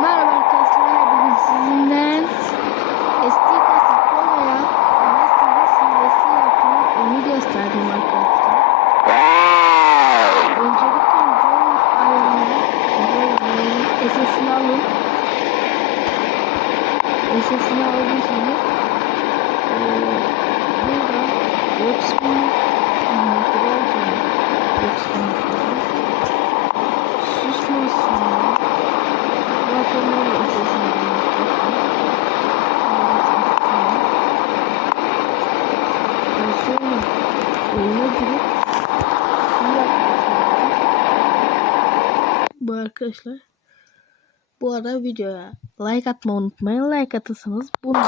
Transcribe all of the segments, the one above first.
Merhaba arkadaşlar. Bugün sizinle SD kasa kolaya nasıl hilesi yapıyor onu gösterdim arkadaşlar. Öncelikle join ayarını SS'ini alın. SS'ini aldıysanız eee burada workspace workspace susmasın. Raporları esasını Bu arkadaşlar bu arada videoya like atmayı unutmayın. Like atırsanız unutmayın.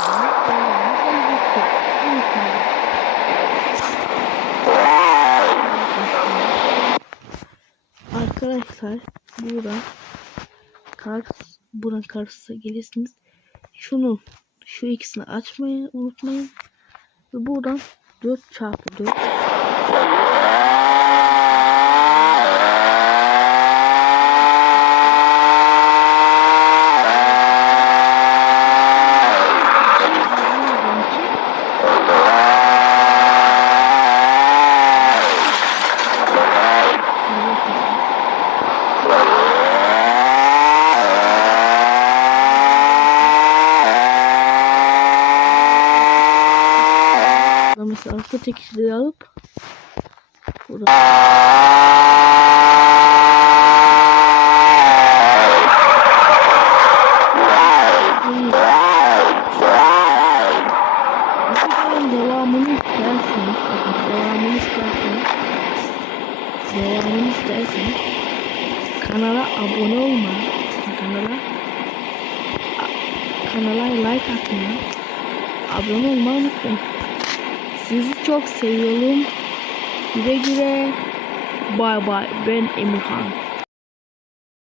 Arkadaşlar burada kars buna karşısına gelirsiniz. Şunu şu ikisini açmayı unutmayın. Ve buradan 4 çarpı 4 Mesela arka tekişleri alıp burada devamını isterseniz, devamını isterseniz, devamını isterseniz kanala abone olma, kanala kanala like atmayı, abone olmayı unutmayın. Sizi çok seviyorum. Güle güle. Bay bay. Ben Emirhan.